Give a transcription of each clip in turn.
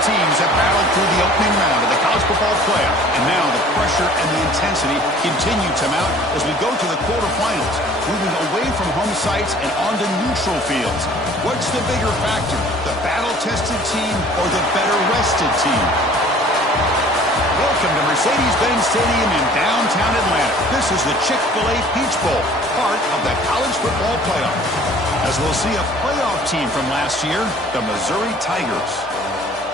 teams have battled through the opening round of the college football playoff, and now the pressure and the intensity continue to mount as we go to the quarterfinals, moving away from home sites and onto neutral fields. What's the bigger factor, the battle-tested team or the better-rested team? Welcome to Mercedes-Benz Stadium in downtown Atlanta. This is the Chick-fil-A Peach Bowl, part of the college football playoff. As we'll see a playoff team from last year, the Missouri Tigers,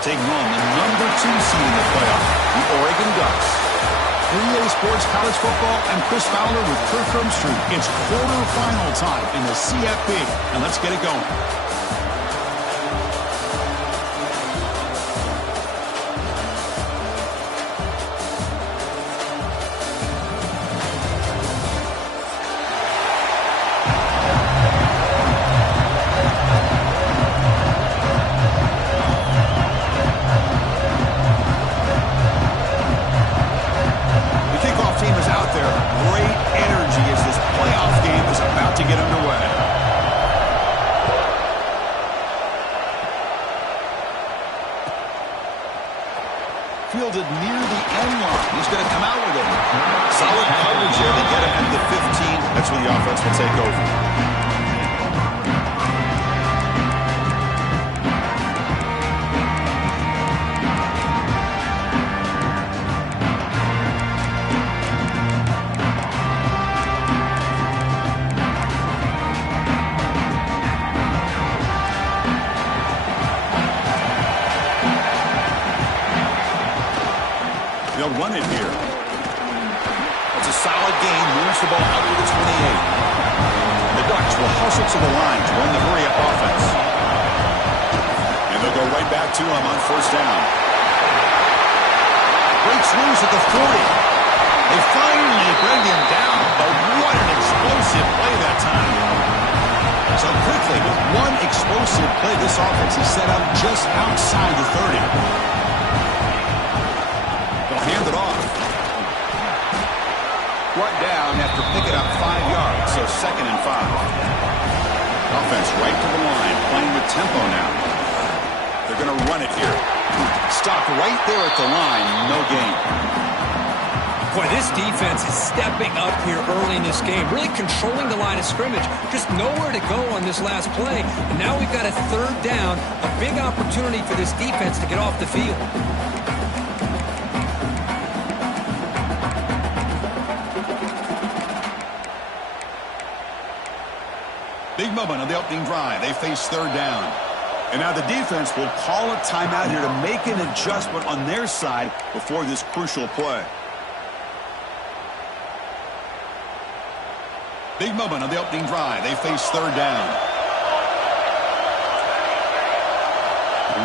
taking on the number 2 seed in the playoff, the Oregon Ducks. For EA Sports College Football, I'm Chris Fowler with Kirk Herbstreit. It's quarterfinal time in the CFP, and let's get it going. Fielded near the end line. He's going to come out with it. Solid coverage here. They get him at the 15. That's where the offense will take over. They'll run it here. It's a solid gain. Moves the ball out to the 28. The Ducks will hustle to the line to run the hurry-up offense. And they'll go right back to him on first down. Breaks loose at the 40. They finally bring him down. But what an explosive play that time. So quickly, with one explosive play, this offense is set up just outside the 30. Hand it off. Brought down after picking up 5 yards, so 2nd and 5. Offense right to the line, playing with tempo now. They're going to run it here. Stopped right there at the line, no gain. Boy, this defense is stepping up here early in this game, really controlling the line of scrimmage. Just nowhere to go on this last play. And now we've got a 3rd down, a big opportunity for this defense to get off the field. Big moment on the opening drive. They face 3rd down. And now the defense will call a timeout here to make an adjustment on their side before this crucial play. Big moment on the opening drive. They face 3rd down.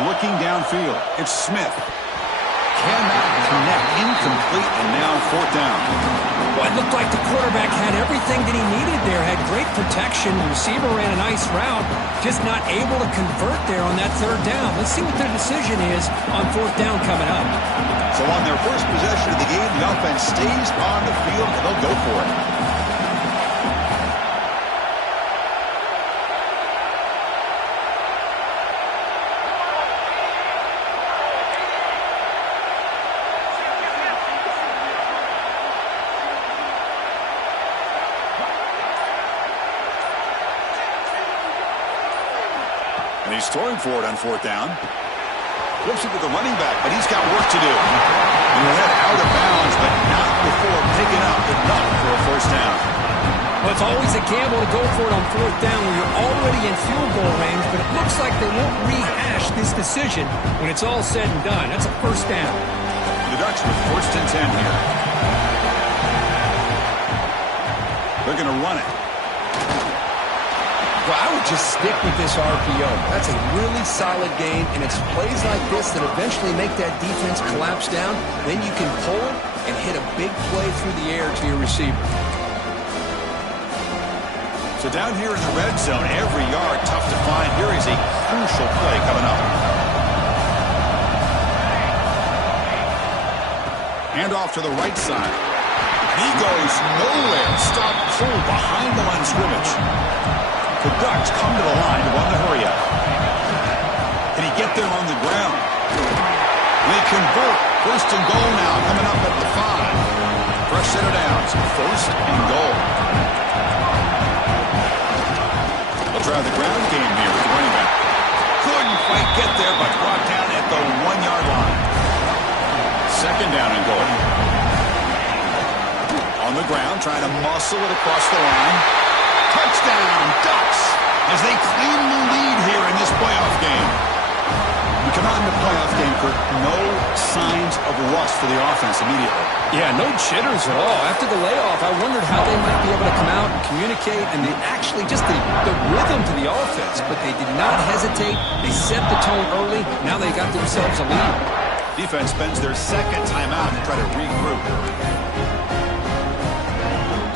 Looking downfield. It's Smith. Cannot connect. Incomplete, and now 4th down. Well, it looked like the quarterback had everything that he needed there. Had great protection. The receiver ran a nice route. Just not able to convert there on that 3rd down. Let's see what their decision is on 4th down coming up. So on their first possession of the game, the offense stays on the field, and they'll go for it. And he's throwing for it on 4th down. Flips it to the running back, but he's got work to do. And he'll head out of bounds, but not before picking up enough for a 1st down. Well, it's always a gamble to go for it on 4th down when you're already in field goal range, but it looks like they won't rehash this decision when it's all said and done. That's a 1st down. The Ducks with 1st and 10 here. They're going to run it. Well, I would just stick with this RPO. That's a really solid game, and it's plays like this that eventually make that defense collapse down. Then you can pull it and hit a big play through the air to your receiver. So down here in the red zone, every yard tough to find. Here is a crucial play coming up. Hand off to the right side. He goes nowhere. Stop pulled behind the line of scrimmage. The Ducks come to the line to run the hurry-up. Can he get there on the ground? They convert. First and goal now, coming up at the 5. Fresh set of downs. First and goal. They'll try the ground game here with the running back. Couldn't quite get there, but brought down at the 1-yard line. Second down and goal. On the ground, trying to muscle it across the line. Touchdown, Ducks, as they claim the lead here in this playoff game. We come out in the playoff game, Kurt, no signs of rust for the offense immediately. Yeah, no jitters at all. After the layoff, I wondered how they might be able to come out and communicate, and they actually just the rhythm to the offense, but they did not hesitate. They set the tone early. Now they got themselves a lead. Defense spends their second timeout to try to regroup.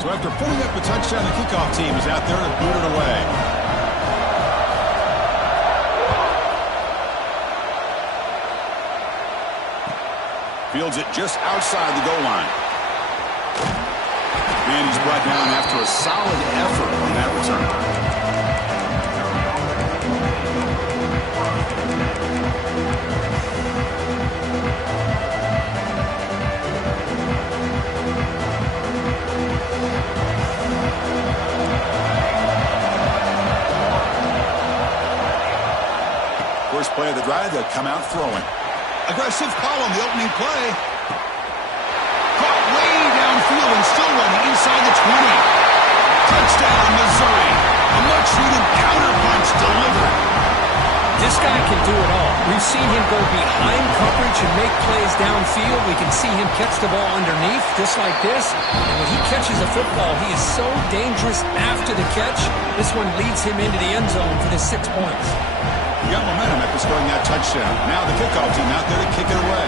So after putting up a touchdown, the kickoff team is out there to boot it away. Fields it just outside the goal line. And he's brought down after a solid effort on that return. First play of the drive, they'll come out throwing. Aggressive call on the opening play. Caught way downfield and still running inside the 20. Touchdown, Missouri. A much-needed counter-punch delivered. This guy can do it all. We've seen him go behind coverage and make plays downfield. We can see him catch the ball underneath, just like this. And when he catches a football, he is so dangerous after the catch. This one leads him into the end zone for the 6 points. He got momentum after scoring that touchdown. Now the kickoff team out there to kick it away.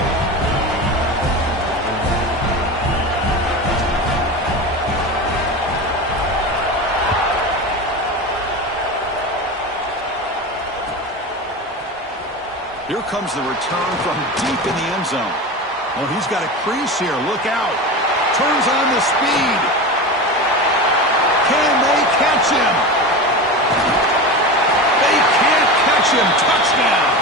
Here comes the return from deep in the end zone. Oh, he's got a crease here. Look out. Turns on the speed. Can they catch him? They can't catch him. Touchdown.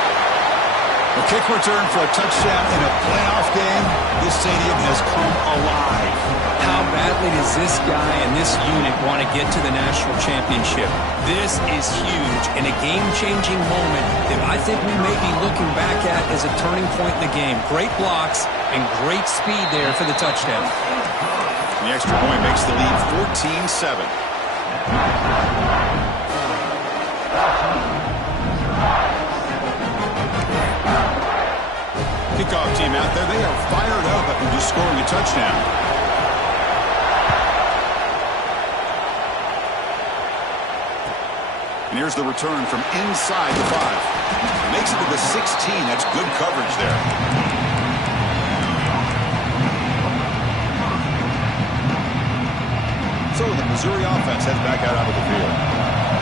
A kick return for a touchdown in a playoff game. This stadium has come alive. How badly does this guy and this unit want to get to the national championship? This is huge and a game-changing moment that I think we may be looking back at as a turning point in the game. Great blocks and great speed there for the touchdown. The extra point makes the lead 14-7. Kickoff team out there, they are fired up after just scoring a touchdown. And here's the return from inside the 5. Makes it to the 16. That's good coverage there. So the Missouri offense heads back out onto the field.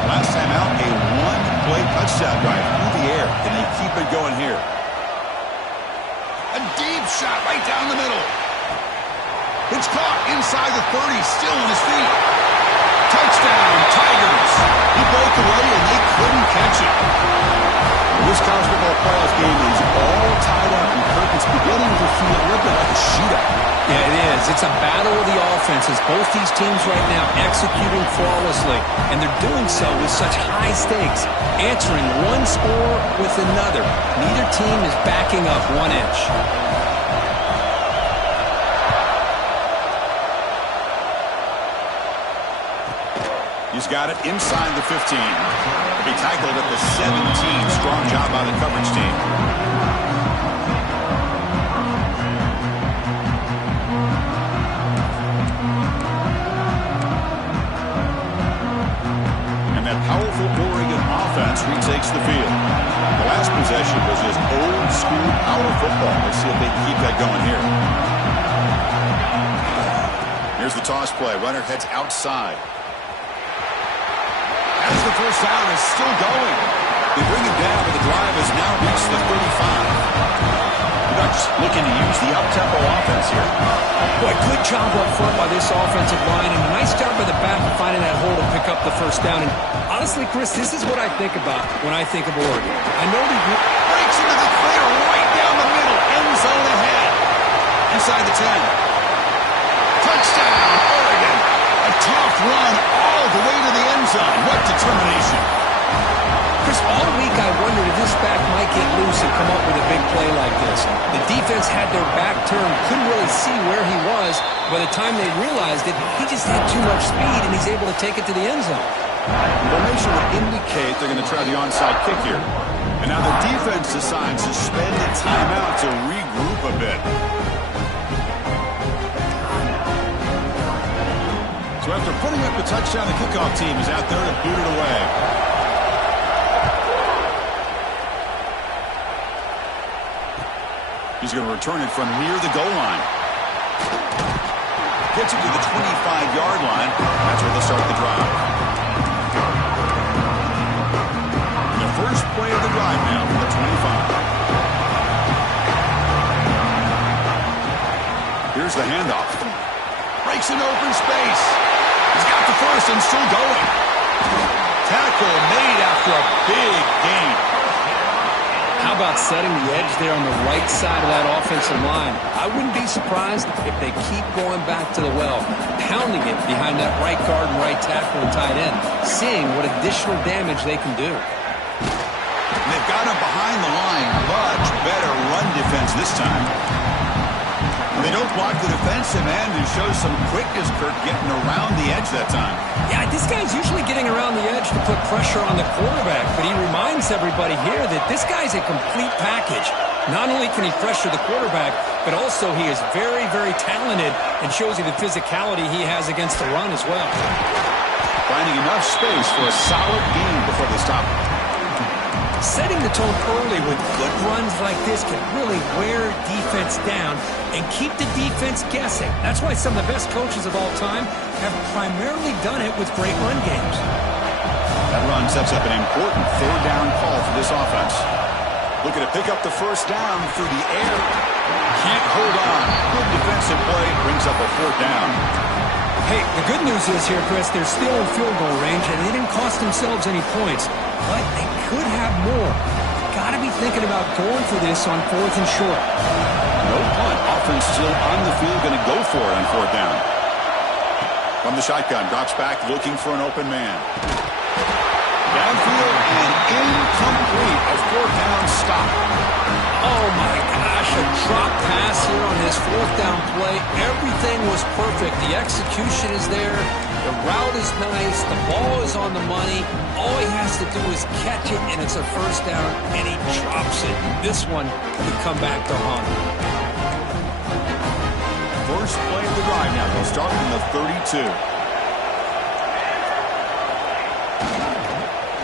Last time out, a one-play touchdown drive through the air. Can they keep it going here? A deep shot right down the middle. It's caught inside the 30, still on his feet. Touchdown, Tigers. He broke away and they couldn't catch it. This college football playoff game is all tied up, and Kirk, it's beginning to feel a little bit like a shootout. Yeah, it is. It's a battle of the offenses. Both these teams right now executing flawlessly, and they're doing so with such high stakes, answering one score with another. Neither team is backing up 1 inch. He's got it inside the 15. He tackled at the 17. Strong job by the coverage team. And that powerful Oregon offense retakes the field. The last possession was just old school power football. Let's see if they can keep that going here. Here's the toss play. Runner heads outside. As the first down is still going. They bring it down, but the drive has now reached the 35. The Ducks looking to use the up-tempo offense here. Boy, good job up front by this offensive line, and a nice job by the back of finding that hole to pick up the first down. And honestly, Chris, this is what I think about when I think of Oregon. I know they breaks into the clear right down the middle, end zone ahead. Inside the 10. Touchdown, Oregon. A tough run all the way to the end zone. What determination. Chris, all week I wondered if this back might get loose and come up with a big play like this. The defense had their back turned, couldn't really see where he was. By the time they realized it, he just had too much speed, and he's able to take it to the end zone. Formation would indicate they're going to try the onside kick here. And now the defense decides to spend the timeout to regroup a bit. So after putting up the touchdown, the kickoff team is out there to boot it away. He's going to return it from near the goal line. Gets it to the 25-yard line. That's where they'll start the drive. And the first play of the drive now from the 25. Here's the handoff. Breaks an open space. He's got the first and still going. Tackle made after a big gain. How about setting the edge there on the right side of that offensive line? I wouldn't be surprised if they keep going back to the well, pounding it behind that right guard and right tackle and tight end, seeing what additional damage they can do. And they've got him behind the line. Much better run defense this time. They don't block the defensive end and show some quickness, Kirk, getting around the edge that time. Yeah, this guy's usually getting around the edge to put pressure on the quarterback, but he reminds everybody here that this guy's a complete package. Not only can he pressure the quarterback, but also he is very, very talented and shows you the physicality he has against the run as well. Finding enough space for a solid gain before they stop him. Setting the tone early with good runs like this can really wear defense down and keep the defense guessing. That's why some of the best coaches of all time have primarily done it with great run games. That run sets up an important third down call for this offense. Looking to pick up the first down through the air. Can't hold on. Good defensive play brings up a fourth down. Hey, the good news is here, Chris, they're still in field goal range, and they didn't cost themselves any points. But they could have more. Got to be thinking about going for this on fourth and short. No punt. Offense still on the field, going to go for it on fourth down. From the shotgun, drops back, looking for an open man. Downfield and incomplete. A fourth down stop. Oh, my gosh, a drop pass here on his fourth down play. Everything was perfect. The execution is there. The route is nice. The ball is on the money. All he has to do is catch it, and it's a first down, and he drops it. This one could come back to haunt him. First play of the drive now. They'll start from the 32.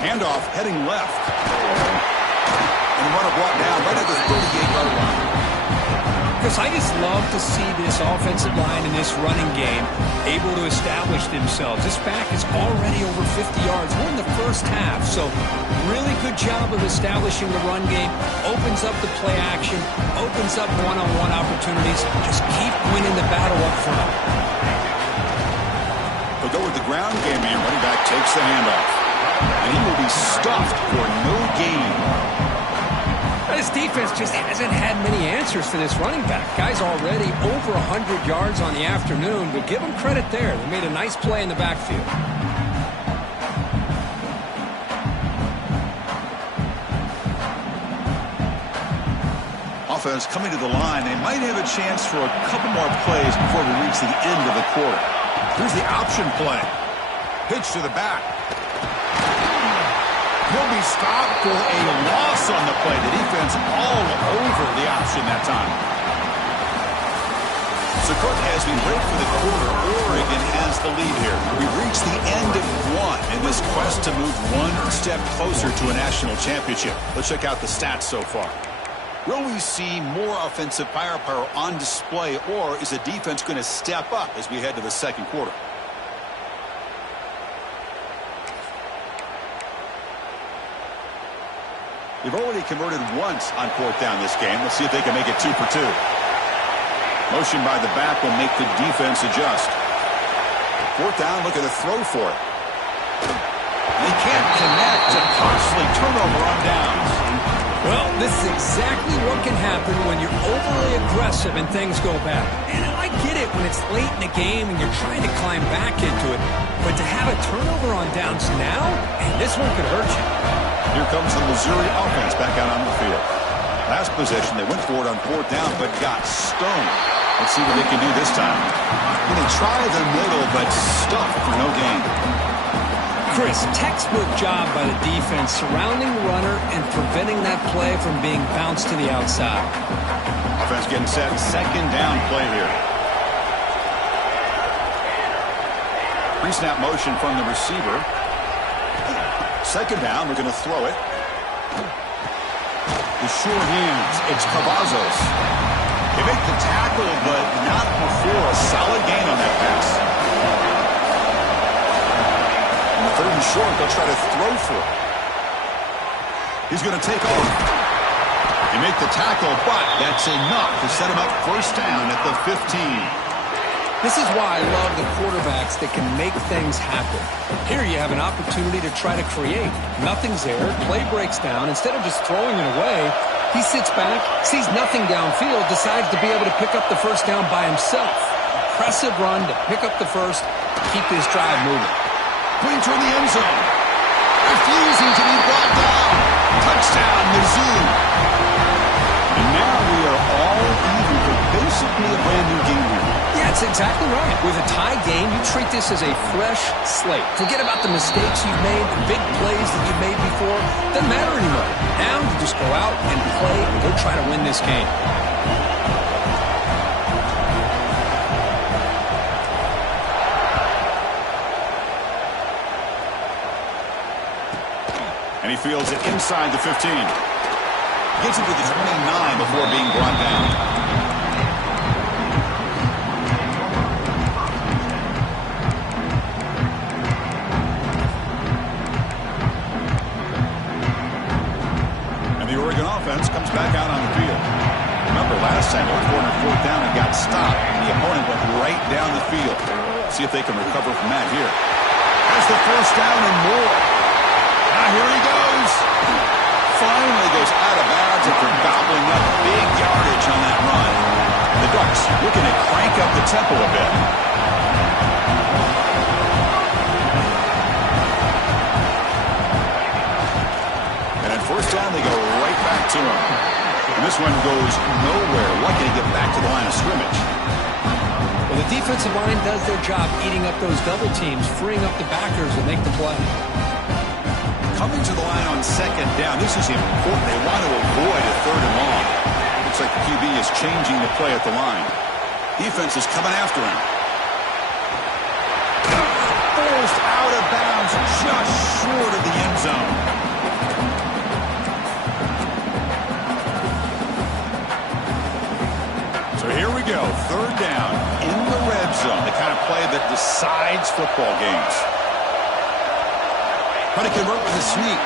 Handoff heading left. And the runner brought down right at the 38-yard line. Chris, I just love to see this offensive line in this running game able to establish themselves. This back is already over 50 yards. We're in the first half, so really good job of establishing the run game. Opens up the play action, opens up one-on-one opportunities. Just keep winning the battle up front. They'll go with the ground game here. Running back takes the handoff. And he will be stuffed for no gain. This defense just hasn't had many answers for this running back. Guy's already over 100 yards on the afternoon, but give him credit there. They made a nice play in the backfield. Offense coming to the line. They might have a chance for a couple more plays before we reach the end of the quarter. Here's the option play. Pitch to the back. He'll be stopped for a loss on the play. The defense all over the option that time. So, Kirk, as we break for the quarter, Oregon has the lead here. We've reached the end of one in this quest to move one step closer to a national championship. Let's check out the stats so far. Will we see more offensive firepower on display, or is the defense going to step up as we head to the second quarter? They've already converted once on fourth down this game. Let's see if they can make it 2 for 2. Motion by the back will make the defense adjust. Fourth down, look at the throw for it. They can't connect. A costly turnover on downs. Well, this is exactly what can happen when you're overly aggressive and things go bad. And I get it when it's late in the game and you're trying to climb back into it. But to have a turnover on downs now, and this one could hurt you. Here comes the Missouri offense back out on the field. Last possession, they went for it on 4th down, but got stoned. Let's see what they can do this time. They try the middle, but stuffed for no gain. Chris, textbook job by the defense surrounding the runner and preventing that play from being bounced to the outside. Offense getting set. 2nd down play here. Pre-snap motion from the receiver. 2nd down, we're going to throw it. The short hands, it's Cavazos. They make the tackle, but not before a solid gain on that pass. On the 3rd and short, they'll try to throw for it. He's going to take off. They make the tackle, but that's enough to set him up 1st down at the 15. This is why I love the quarterbacks that can make things happen. Here you have an opportunity to try to create. Nothing's there. Play breaks down. Instead of just throwing it away, he sits back, sees nothing downfield, decides to be able to pick up the 1st down by himself. Impressive run to pick up the 1st, keep this drive moving. Putting toward the end zone. Refusing to be brought down. Touchdown, Mizzou. And now we are all even for basically a brand new game here. Yeah, that's exactly right. With a tie game, you treat this as a fresh slate. Forget about the mistakes you've made, the big plays that you've made before. Doesn't matter anymore. Now you just go out and play and go try to win this game. And he fields it inside the 15. Gets it to the 29 before being brought down. Offense comes back out on the field. Remember, last time they were going for 4th down and got stopped, and the opponent went right down the field. See if they can recover from that here. Has the 1st down and more. Now here he goes. Finally goes out of bounds after gobbling up big yardage on that run. The Ducks looking to crank up the tempo a bit. And at 1st down, they go right back to him. And this one goes nowhere. Lucky to get back to the line of scrimmage. Well, the defensive line does their job eating up those double teams, freeing up the backers to make the play. Coming to the line on 2nd down. This is important. They want to avoid a 3rd and long. Looks like the QB is changing the play at the line. Defense is coming after him. Forced out of bounds just short of the end zone. So here we go. 3rd down in the red zone. The kind of play that decides football games. How to convert with a sweep.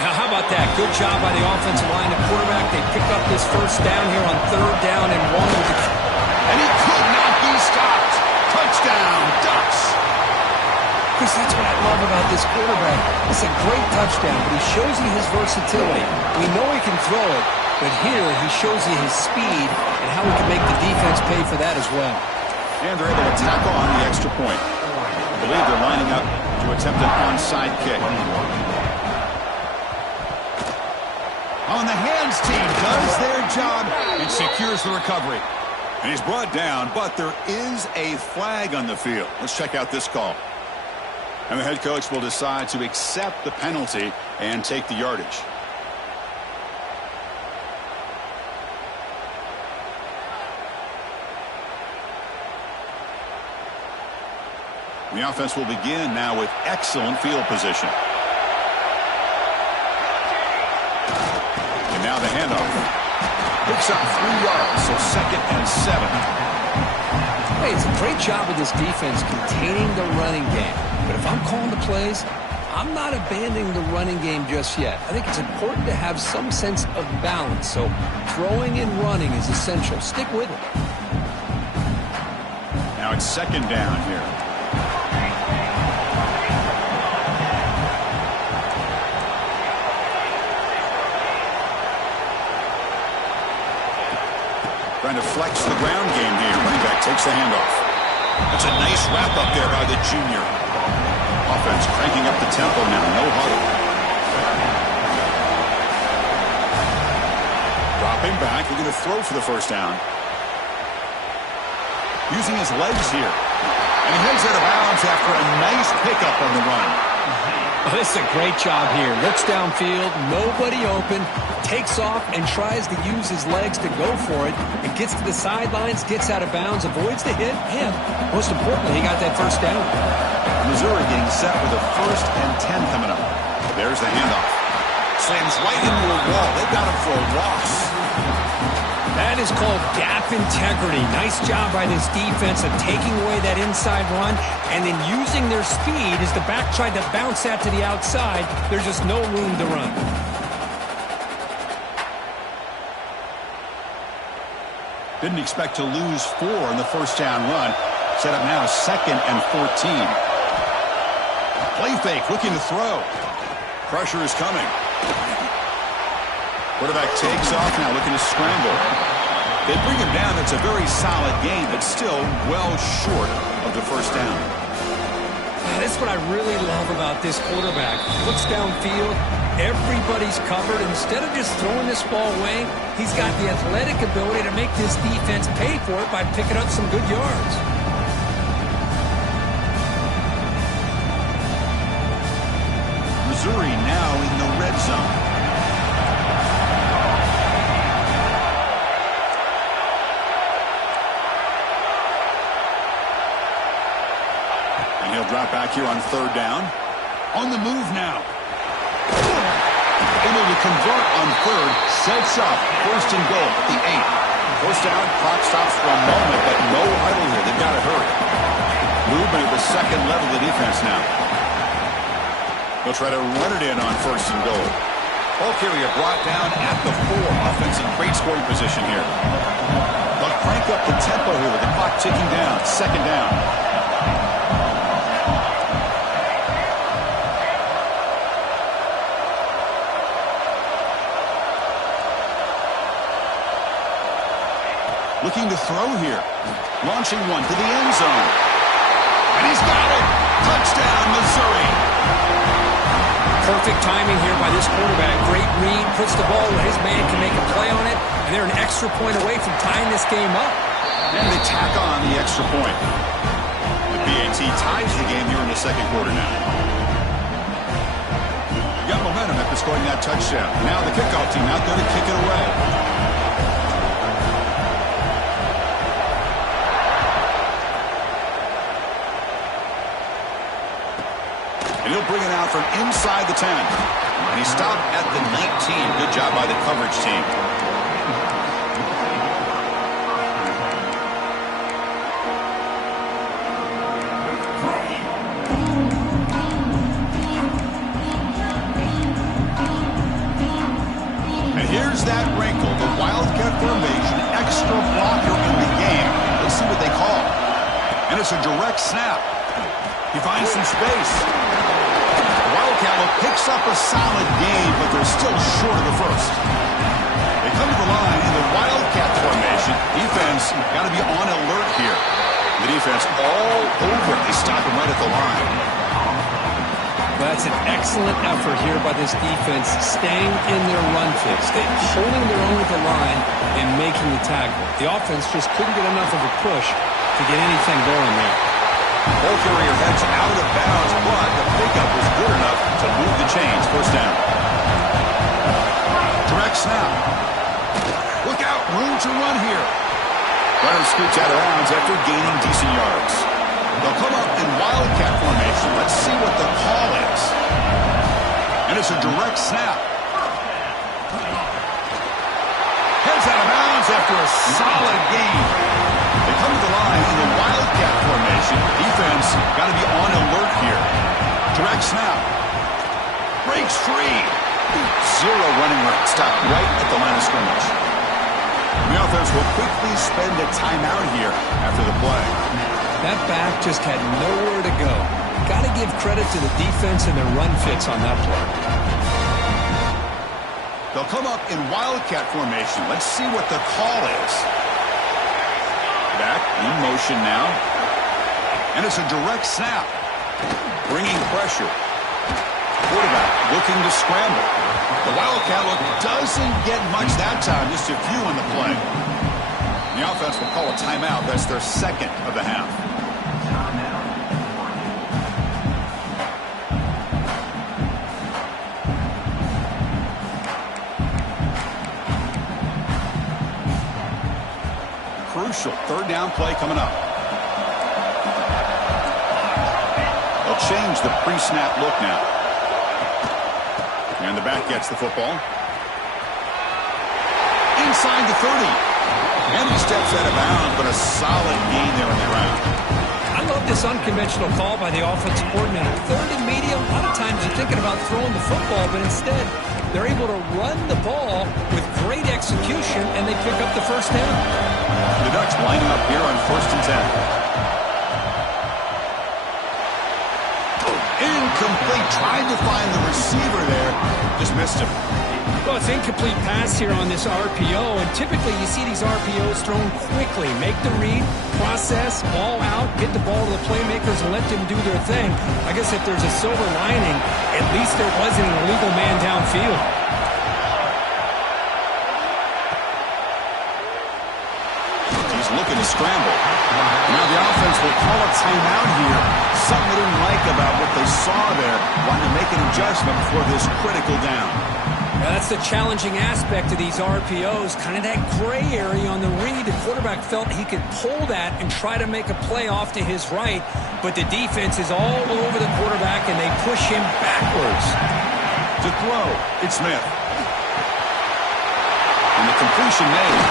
Now, how about that? Good job by the offensive line. The quarterback, they pick up this 1st down here on 3rd down and 1 with the... And he could not be stopped. Touchdown, Ducks. Chris, that's what I love about this quarterback. It's a great touchdown, but he shows you his versatility. We know he can throw it, but here he shows you his speed and how he can make the defense pay for that as well. And they're able to tackle on the extra point. I believe they're lining up to attempt an onside kick. On the hands team does their job and secures the recovery. And he's brought down, but there is a flag on the field. Let's check out this call. And the head coach will decide to accept the penalty and take the yardage. The offense will begin now with excellent field position. And now the handoff. Picks up 3 yards, so 2nd and 7. Hey, it's a great job of this defense containing the running game. But if I'm calling the plays, I'm not abandoning the running game just yet. I think it's important to have some sense of balance. So throwing and running is essential. Stick with it. Now it's 2nd down here. Trying to flex the ground game here. Running back takes the handoff. That's a nice wrap up there by the junior. Offense cranking up the tempo now. No huddle. Dropping back. Looking to throw for the first down. Using his legs here. And he heads out of bounds after a nice pickup on the run. Oh, this is a great job here. Looks downfield, nobody open, takes off and tries to use his legs to go for it, and gets to the sidelines, gets out of bounds, avoids the hit, and most importantly, he got that first down. Missouri getting set with a 1st and 10 coming up. There's the handoff. Slams right into a wall. They've got him for a loss. That is called gap integrity. Nice job by this defense of taking away that inside run and then using their speed as the back tried to bounce that to the outside. There's just no room to run. Didn't expect to lose 4 in the first down run. Set up now 2nd and 14. Play fake, looking to throw. Pressure is coming. Quarterback takes off now, looking to scramble. They bring him down. It's a very solid game, but still well short of the first down. That's what I really love about this quarterback. Looks downfield, everybody's covered. Instead of just throwing this ball away, he's got the athletic ability to make this defense pay for it by picking up some good yards. Missouri now in the red zone. And he'll drop back here on 3rd down. On the move now. Able to convert on 3rd. Sets up 1st and goal at the 8. First down, clock stops for a moment, but no huddle here. They've got to hurry. Movement at the 2nd level of the defense now. They'll try to run it in on 1st and goal. Ball carrier brought down at the 4. Offense in great scoring position here. They'll crank up the tempo here with the clock ticking down. 2nd down. Looking to throw here. Launching one to the end zone. And he's got it. Touchdown, Missouri. Perfect timing here by this quarterback. Great read, puts the ball where his man can make a play on it, and they're an extra point away from tying this game up. And they tack on the extra point. The BAT ties the game here in the 2nd quarter now. Got momentum after scoring that touchdown. Now the kickoff team out there to kick it away. And he'll bring it out from inside the 10. And he stopped at the 19. Good job by the coverage team. And here's that wrinkle, the Wildcat formation, extra blocker in the game. Let's see what they call. And it's a direct snap. He finds some space. Wildcat picks up a solid game, but they're still short of the 1st. They come to the line in the Wildcat formation. Defense got to be on alert here. The defense all over it. They stop him right at the line. That's an excellent effort here by this defense, staying in their run fix, holding their own at the line and making the tackle. The offense just couldn't get enough of a push to get anything going there. Ball carrier heads out of bounds, but the pickup was good enough to move the chains. First down. Direct snap. Look out, room to run here. Runner scoots out of bounds after gaining decent yards. They'll come up in Wildcat formation. Let's see what the call is. And it's a direct snap. Heads out of bounds after a solid gain. They come to the line in the Wildcat formation. Defense got to be on alert here. Direct snap. Breaks free. 0 running room. Stop right at the line of scrimmage. The offense will quickly spend a timeout here after the play. That back just had nowhere to go. Got to give credit to the defense and their run fits on that play. They'll come up in Wildcat formation. Let's see what the call is. Back in motion now. And it's a direct snap. Bringing pressure. Quarterback looking to scramble. The Wildcat look doesn't get much that time. Just a few on the play. The offense will call a timeout. That's their second of the half. Crucial third down play coming up. They'll change the pre-snap look now. And the back gets the football. Inside the 30. And he steps out of bounds, but a solid gain there on the ground. I love this unconventional call by the offensive coordinator. Third and medium, a lot of times you're thinking about throwing the football, but instead they're able to run the ball with great execution, and they pick up the first down. The Ducks lining up here on 1st and 10. Incomplete. Tried to find the receiver there. Just missed him. Well, it's incomplete pass here on this RPO, and typically you see these RPOs thrown quickly. Make the read, process, ball out, get the ball to the playmakers and let them do their thing. I guess if there's a silver lining, at least there wasn't an illegal man downfield. He's looking to scramble. Now the offense will call a timeout here. Something they didn't like about what they saw there. Wanting to make an adjustment before this critical down. Now that's the challenging aspect of these RPOs, kind of that gray area on the read. The quarterback felt he could pull that and try to make a play off to his right, but the defense is all over the quarterback, and they push him backwards. To throw, it's Smith. And the completion made.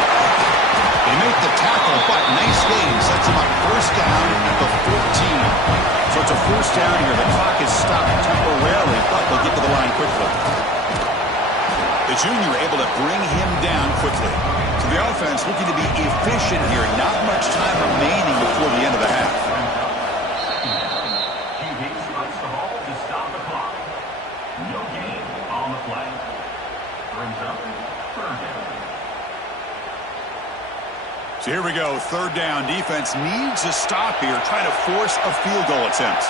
They make the tackle, but nice game. Sets him up first down at the 14. So it's a first down here. The clock is stopped temporarily, but they'll get to the line quickly. The junior able to bring him down quickly. So the offense looking to be efficient here. Not much time remaining before the end of the half. QB strikes the ball to stop the clock. No gain on the play. Brings up third down. So here we go. Third down. Defense needs a stop here. Trying to force a field goal attempt.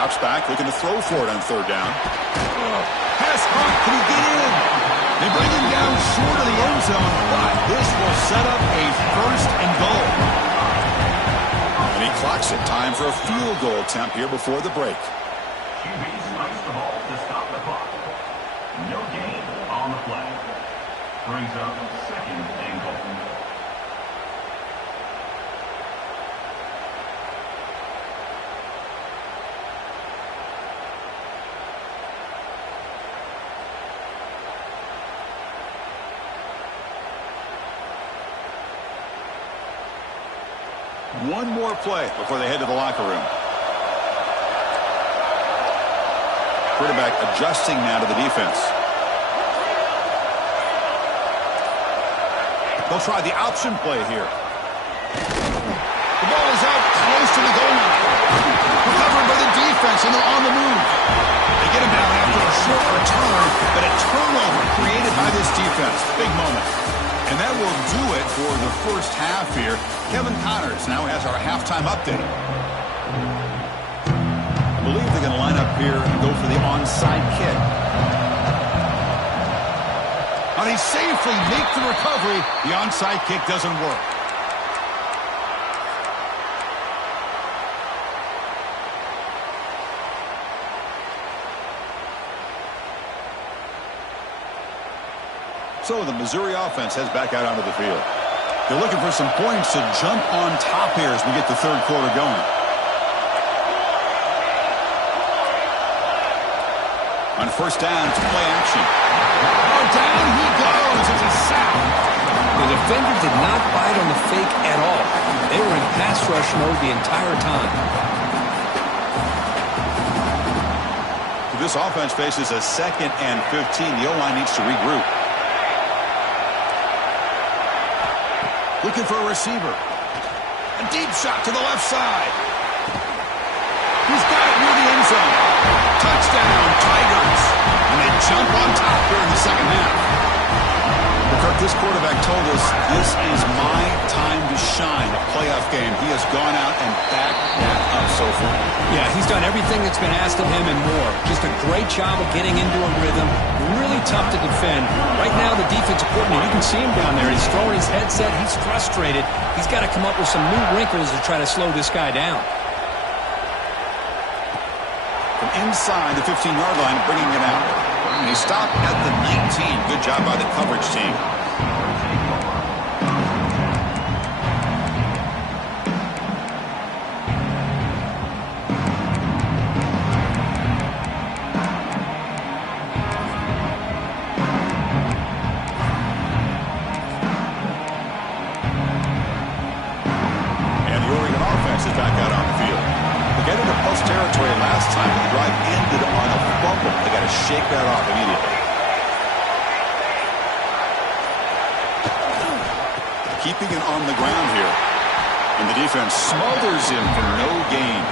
Drops back. Looking to throw for it on third down. Pass caught. Can he get in? They bring him down short of the end zone, but this will set up a first and goal. And he clocks it. Time for a field goal attempt here before the break. QB strikes the ball to stop the clock. No gain on the play. Brings up second and goal. One more play before they head to the locker room. Quarterback adjusting now to the defense. They'll try the option play here. The ball is out close to the goal line. Recovered by the defense, and they're on the move. They get him down after a short return, but a turnover created by this defense. Big moment. And that will do it for the first half here. Kevin Connors now has our halftime update. I believe they're going to line up here and go for the onside kick. And he safely makes the recovery. The onside kick doesn't work. So the Missouri offense heads back out onto the field. They're looking for some points to jump on top here as we get the third quarter going. On first down, it's play action. Oh, down he goes. It's a sack. The defender did not bite on the fake at all. They were in pass rush mode the entire time. So this offense faces a 2nd and 15. The O-line needs to regroup. Looking for a receiver. A deep shot to the left side. He's got it near the end zone. Touchdown, Tigers. And they jump on top here in the second half. Kirk, this quarterback told us this is my time to shine, a playoff game. He has gone out and backed that up so far. Yeah, he's done everything that's been asked of him and more. Just a great job of getting into a rhythm. Really tough to defend. Right now, the defensive coordinator, you can see him down there. He's throwing his headset. He's frustrated. He's got to come up with some new wrinkles to try to slow this guy down. From inside the 15-yard line, bringing it out. And he stopped at the 19. Good job by the coverage team. And the Oregon offense is back out on the field. They get into plus territory last time, and the drive ended on a fumble. They got to shake that off immediately. Keeping it on the ground here. And the defense smothers him for no gain.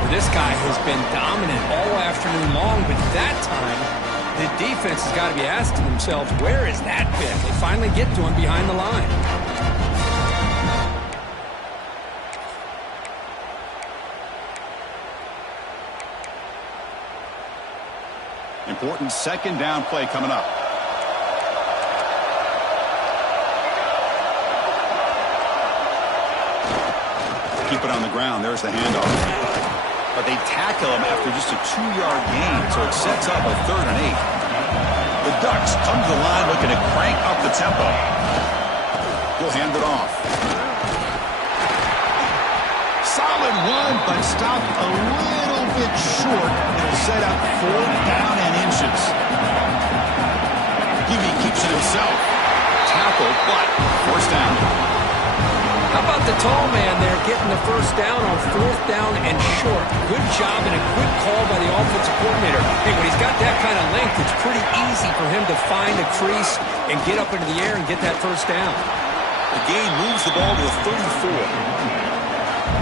Well, this guy has been dominant all afternoon long, but that time, the defense has got to be asking themselves, where is that been? They finally get to him behind the line. Important second down play coming up. Keep it on the ground. There's the handoff. But they tackle him after just a 2-yard gain, so it sets up a 3rd and 8. The Ducks come to the line looking to crank up the tempo. He'll hand it off. Solid run, but stopped a little bit short. It'll set up 4th down and inches. He keeps it himself. Tackle, but 1st down. How about the tall man there getting the 1st down on 4th down and short? Good job and a good call by the offensive coordinator. Hey, when he's got that kind of length, it's pretty easy for him to find a crease and get up into the air and get that 1st down. The gain moves the ball to the 34.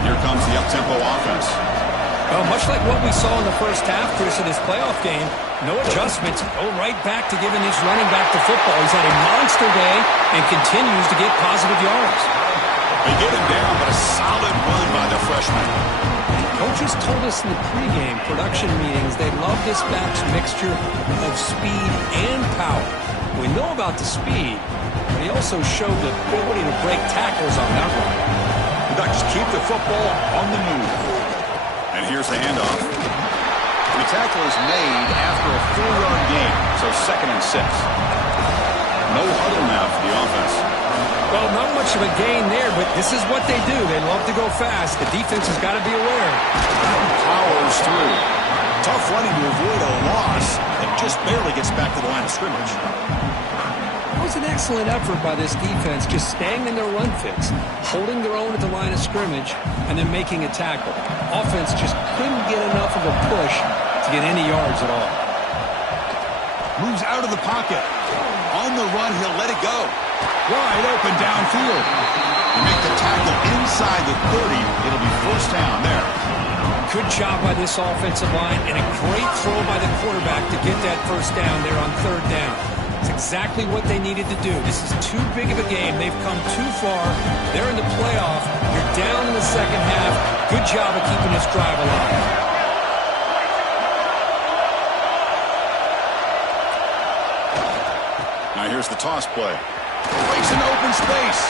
Here comes the up-tempo offense. Well, much like what we saw in the first half, Chris, of this playoff game, no adjustments. Go right back to giving his running back the football. He's had a monster day and continues to get positive yards. They get him down, but a solid run by the freshman. Coaches told us in the pregame production meetings they love this back's mixture of speed and power. We know about the speed, but he also showed the ability to break tackles on that run. The Ducks keep the football on the move. And here's the handoff. The tackle is made after a 4-yard gain, so 2nd and 6. No huddle now for the offense. Well, not much of a gain there, but this is what they do. They love to go fast. The defense has got to be aware. Powers through. Tough running to avoid a loss that just barely gets back to the line of scrimmage. It was an excellent effort by this defense, just staying in their run fits, holding their own at the line of scrimmage, and then making a tackle. Offense just couldn't get enough of a push to get any yards at all. Moves out of the pocket. On the run, he'll let it go. Wide open downfield. They make the tackle inside the 30. It'll be 1st down there. Good job by this offensive line and a great throw by the quarterback to get that 1st down there on 3rd down. It's exactly what they needed to do. This is too big of a game. They've come too far. They're in the playoff. You're down in the 2nd half. Good job of keeping this drive alive. Now here's the toss play. Breaks into open space.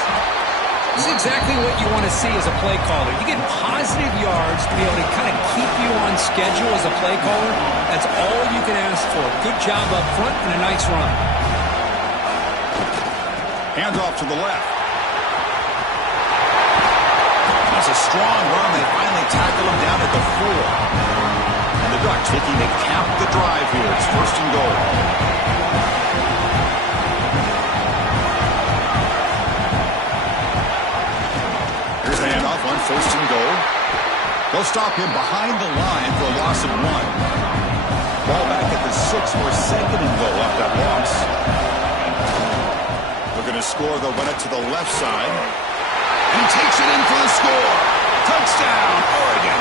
This is exactly what you want to see as a play caller. You get positive yards to be able to kind of keep you on schedule as a play caller. That's all you can ask for. Good job up front and a nice run. Handoff to the left. That's a strong run. They finally tackle him down at the 4. And the Ducks looking to cap the drive here. It's 1st and goal. Here's the handoff on 1st and goal. They'll stop him behind the line for a loss of 1. Ball back at the 6 for 2nd and goal off that loss. Looking to score, they'll run it to the left side. And he takes it in for the score. Touchdown, Oregon.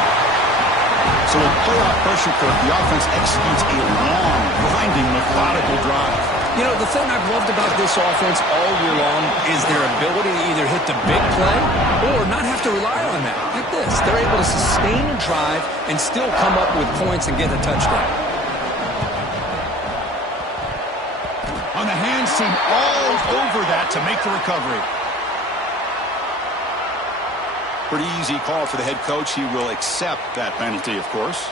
So with playoff pressure, Kirk, the offense executes a long, grinding, methodical drive. You know, the thing I've loved about this offense all year long is their ability to either hit the big play or not have to rely on that. Like this. They're able to sustain a drive and still come up with points and get a touchdown. On the hands team all over that to make the recovery. Pretty easy call for the head coach. He will accept that penalty, of course.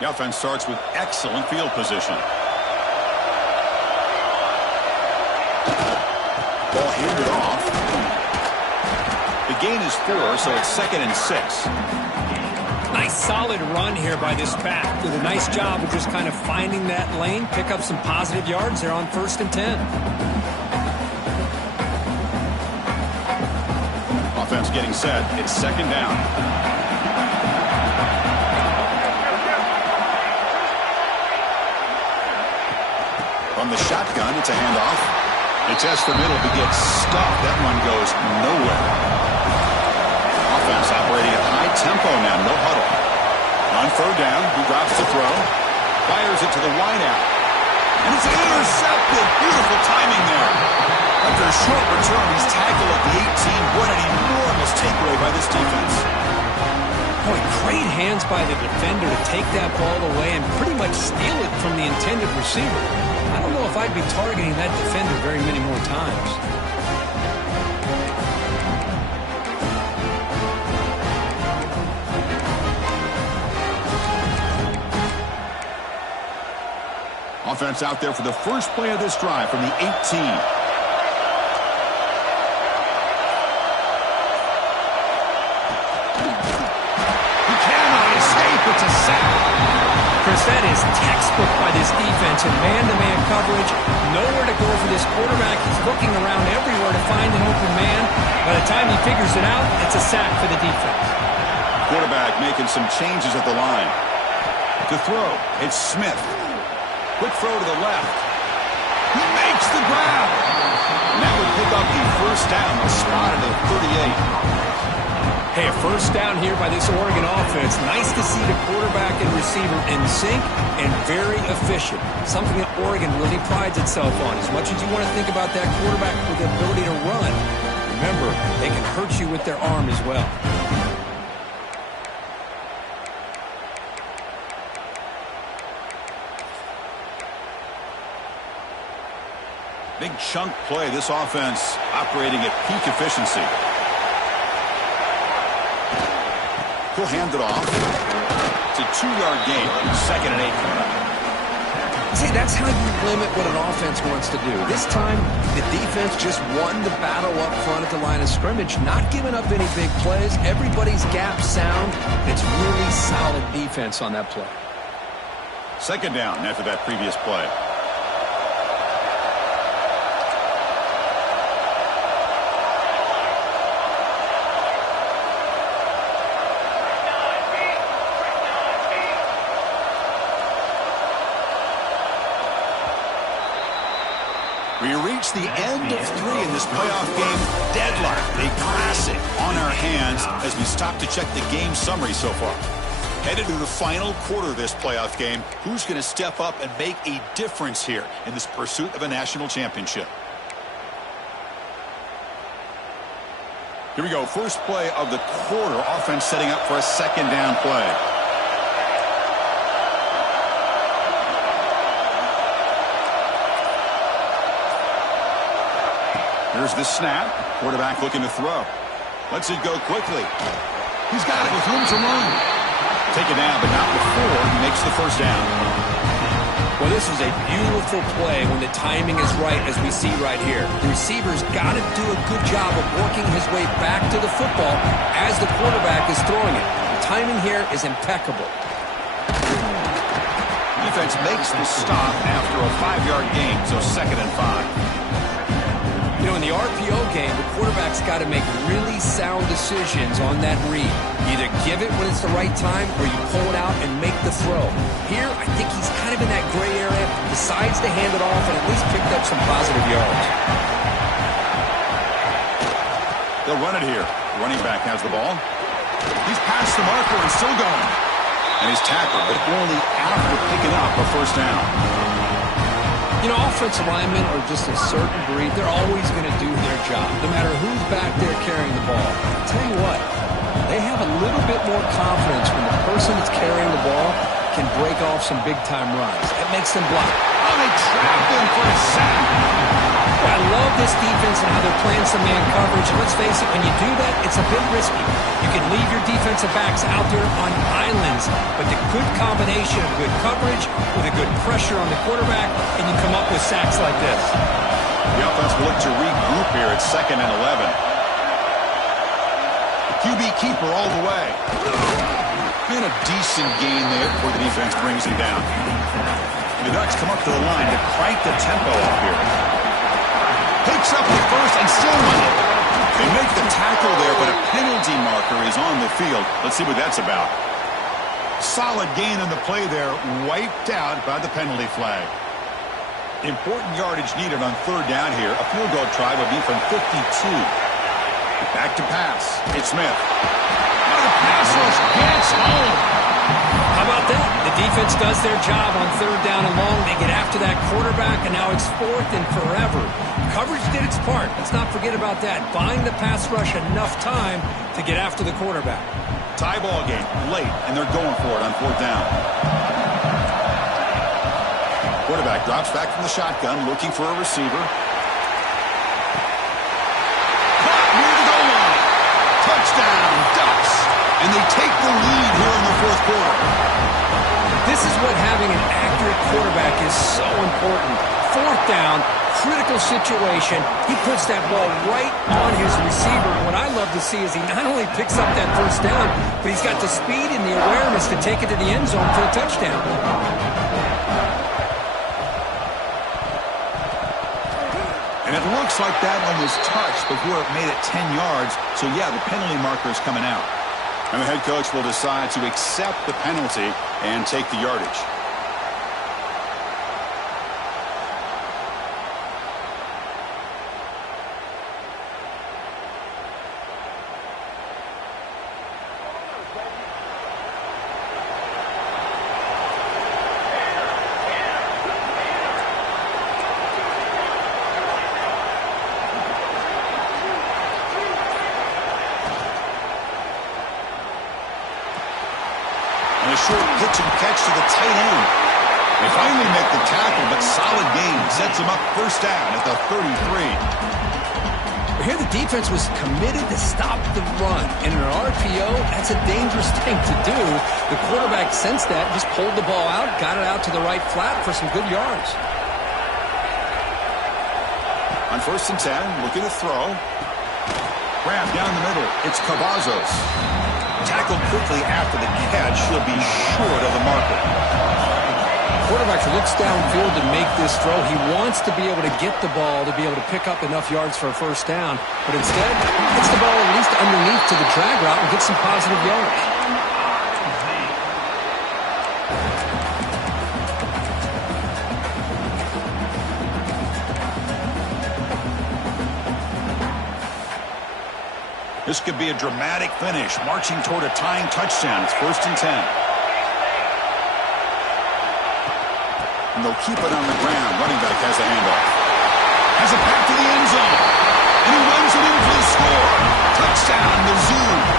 The offense starts with excellent field position. Ball handed off. The gain is 4, so it's 2nd and 6. Nice solid run here by this back. Did a nice job of just kind of finding that lane, pick up some positive yards there on 1st and 10. Offense getting set. It's 2nd down. From the shotgun, it's a handoff. They test the middle, but gets stuffed. That one goes nowhere. Offense operating at high tempo now, no huddle. On 3rd down, he drops the throw. Fires it to the wideout. And it's intercepted. Beautiful timing there. After a short return, he's tackled at the 18. What an enormous takeaway by this defense. Boy, great hands by the defender to take that ball away and pretty much steal it from the intended receiver. I don't know if I'd be targeting that defender very many more times. Offense out there for the first play of this drive from the 18. It's a sack. Chris, that is textbook by this defense in man-to-man coverage. Nowhere to go for this quarterback. He's looking around everywhere to find an open man. By the time he figures it out, it's a sack for the defense. Quarterback making some changes at the line. To throw, it's Smith. Quick throw to the left. He makes the grab. And that would pick up the first down. Spotted at 38. Hey, a first down here by this Oregon offense. Nice to see the quarterback and receiver in sync and very efficient. Something that Oregon really prides itself on. As much as you want to think about that quarterback with the ability to run, remember, they can hurt you with their arm as well. Big chunk play. This offense operating at peak efficiency. He'll hand it off. It's a 2-yard gain. 2nd and 8. See, that's how you limit what an offense wants to do. This time, the defense just won the battle up front at the line of scrimmage, not giving up any big plays. Everybody's gap sound. It's really solid defense on that play. 2nd down after that previous play. We reach the end of 3 in this playoff game. Deadlock, a classic on our hands as we stop to check the game summary so far. Headed to the final quarter of this playoff game. Who's going to step up and make a difference here in this pursuit of a national championship? Here we go. First play of the quarter. Offense setting up for a 2nd down play. Here's the snap. Quarterback looking to throw. Lets it go quickly. He's got it with room to run. Take it down, but not before he makes the first down. Well, this is a beautiful play when the timing is right, as we see right here. The receiver's got to do a good job of working his way back to the football as the quarterback is throwing it. The timing here is impeccable. Defense makes the stop after a 5-yard gain, so 2nd and 5. You know, in the RPO game, the quarterback's got to make really sound decisions on that read. Either give it when it's the right time or you pull it out and make the throw. Here, I think he's kind of in that gray area, decides to hand it off and at least picked up some positive yards. They'll run it here. Running back has the ball. He's past the marker and still going. And he's tackled, but only after picking up a first down. You know, offensive linemen are just a certain breed. They're always going to do their job, no matter who's back there carrying the ball. I'll tell you what, they have a little bit more confidence when the person that's carrying the ball can break off some big-time runs. That makes them block. Oh, they trap him for a sack. I love this defense and how they're playing some man coverage. And let's face it, when you do that, it's a bit risky. You can leave your defensive backs out there on islands, but the good combination of good coverage with a good pressure on the quarterback, and you come up with sacks like this. The offense will look to regroup here at 2nd and 11. QB keeper all the way. And a decent gain there before the defense brings him down. The Ducks come up to the line to crank the tempo up here. Picks up the first and still running. They make the tackle there, but a penalty marker is on the field. Let's see what that's about. Solid gain on the play there, wiped out by the penalty flag. Important yardage needed on 3rd down here. A field goal try would be from 52. Back to pass. It's Smith. Oh, the pass rush gets home. How about that? The defense does their job on 3rd down and long. They get after that quarterback, and now it's 4th and forever. Coverage did its part. Let's not forget about that. Buying the pass rush enough time to get after the quarterback. Tie ball game late, and they're going for it on 4th down. Quarterback drops back from the shotgun, looking for a receiver. Caught near the goal line. Touchdown, Ducks. And they take the lead here in the 4th quarter. This is what having an accurate quarterback is so important. 4th down, critical situation. He puts that ball right on his receiver. What I love to see is he not only picks up that 1st down, but he's got the speed and the awareness to take it to the end zone for a touchdown. And it looks like that one was touched before it made it 10 yards. So, yeah, the penalty marker is coming out. And the head coach will decide to accept the penalty and take the yardage. A short pitch and catch to the tight end. They finally make the tackle, but solid gain sets them up 1st down at the 33. Here the defense was committed to stop the run. And in an RPO, that's a dangerous thing to do. The quarterback sensed that, just pulled the ball out, got it out to the right flat for some good yards. On 1st and 10, looking to throw. Grab down the middle. It's Cavazos. Tackled quickly after the catch. He'll be short of the marker. Quarterback looks downfield to make this throw. He wants to be able to get the ball to be able to pick up enough yards for a 1st down. But instead, gets the ball at least underneath to the drag route and gets some positive yards. This could be a dramatic finish, marching toward a tying touchdown. It's 1st and 10. And they'll keep it on the ground. Running back has the handoff. Has it back to the end zone. And he runs it in for the score. Touchdown, Mizzou.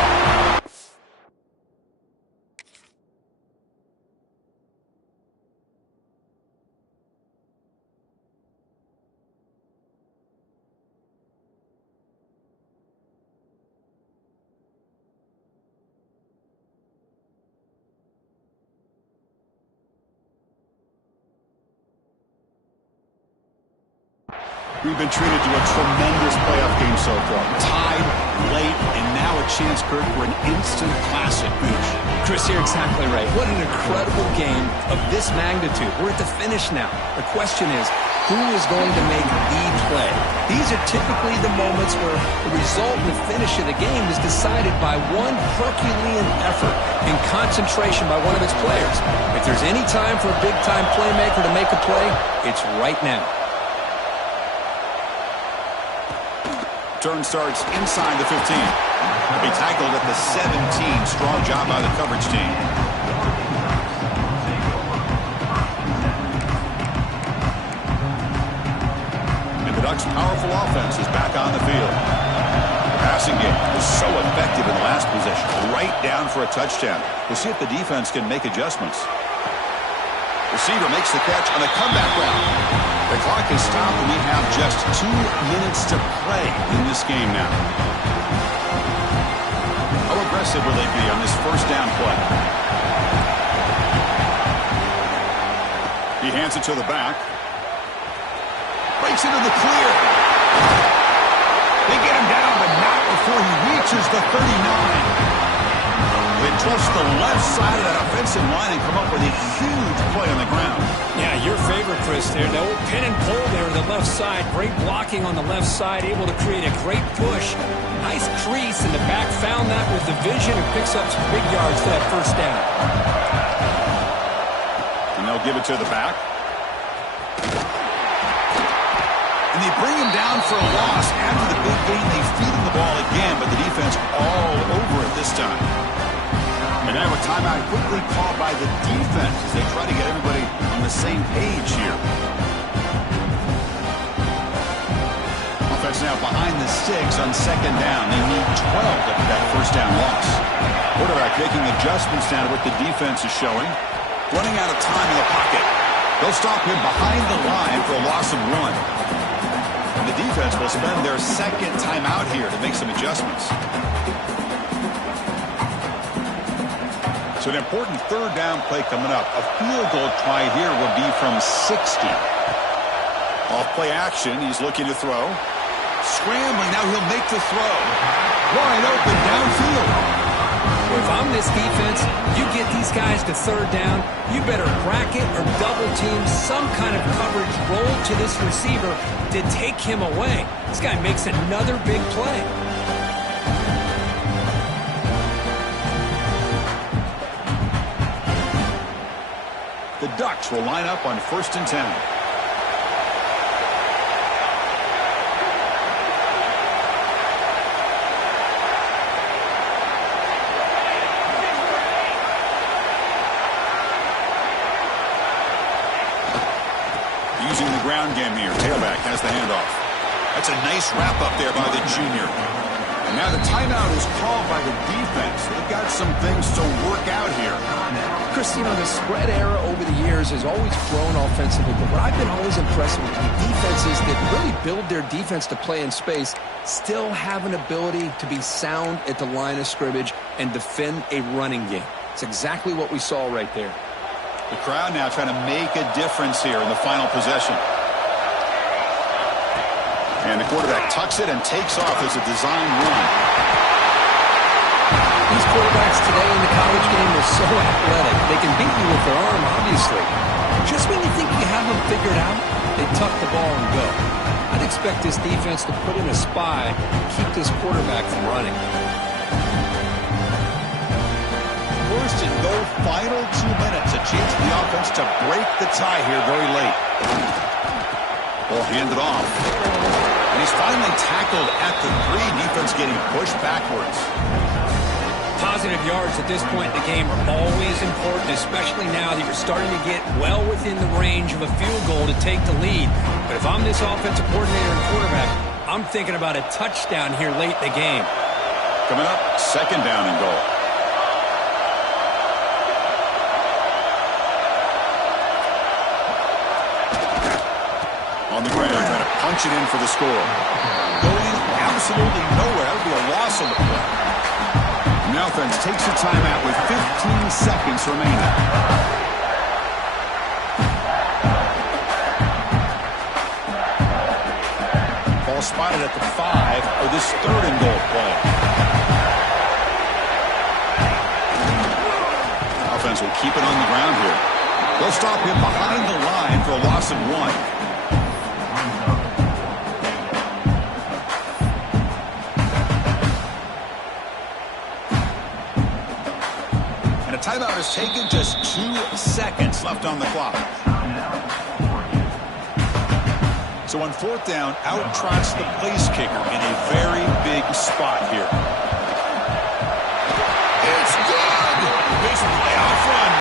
We've been treated to a tremendous playoff game so far. Tied, late, and now a chance, Kurt, for an instant classic finish. Chris, you're exactly right. What an incredible game of this magnitude. We're at the finish now. The question is, who is going to make the play? These are typically the moments where the result and the finish of the game is decided by one Herculean effort and concentration by one of its players. If there's any time for a big-time playmaker to make a play, it's right now. Return starts inside the 15. He'll be tackled at the 17. Strong job by the coverage team. And the Ducks' powerful offense is back on the field. The passing game was so effective in the last possession. Right down for a touchdown. We'll see if the defense can make adjustments. Receiver makes the catch on a comeback route. The clock is stopped, and we have just 2 minutes to play in this game now. How aggressive will they be on this first down play? He hands it to the back. Breaks into the clear. They get him down, but not before he reaches the 39. They trust the left side of that offensive line and come up with a huge play on the ground. Yeah, your favorite, Chris, there. The old pin and pull there on the left side. Great blocking on the left side, able to create a great push. Nice crease in the back. Found that with the vision and picks up some big yards for that first down. And they'll give it to the back. And they bring him down for a loss. After the big gain, they feed him the ball again, but the defense all over it this time. And now a timeout quickly called by the defense as they try to get everybody on the same page here. Offense now behind the 6 on second down. They need 12 after that first down loss. Quarterback making adjustments now to what the defense is showing. Running out of time in the pocket. They'll stop him behind the line for a loss of 1. And the defense will spend their second timeout here to make some adjustments. So an important third down play coming up. A field goal try here would be from 60. Off play action. He's looking to throw. Scrambling. Now he'll make the throw. Wide open downfield. If I'm this defense, you get these guys to third down, you better bracket or double team some kind of coverage roll to this receiver to take him away. This guy makes another big play. The Ducks will line up on 1st and 10. Using the ground game here. Tailback has the handoff. That's a nice wrap up there by the junior. And now the timeout is called by the defense. They've got some things to work out here. Chris, you know, the spread era over the years has always grown offensively, but what I've been always impressed with defenses that really build their defense to play in space still have an ability to be sound at the line of scrimmage and defend a running game. It's exactly what we saw right there. The crowd now trying to make a difference here in the final possession. And the quarterback tucks it and takes off as a design run. These quarterbacks today in the college game are so athletic. They can beat you with their arm, obviously. Just when you think you have them figured out, they tuck the ball and go. I'd expect this defense to put in a spy and keep this quarterback from running. First and goal, final 2 minutes. A chance for the offense to break the tie here very late. Ball handed off. And he's finally tackled at the 3. Defense getting pushed backwards. Positive yards at this point in the game are always important, especially now that you're starting to get well within the range of a field goal to take the lead. But if I'm this offensive coordinator and quarterback, I'm thinking about a touchdown here late in the game. Coming up, second down and goal. On the ground, trying to punch it in for the score. Going absolutely nowhere. That would be a loss on the play. Now offense takes a timeout with 15 seconds remaining. Ball spotted at the 5 for this third and goal play. Offense will keep it on the ground here. They'll stop him behind the line for a loss of 1. Timeout is taken, just 2 seconds left on the clock. So on fourth down, out-trots the place kicker in a very big spot here. It's good! This playoff run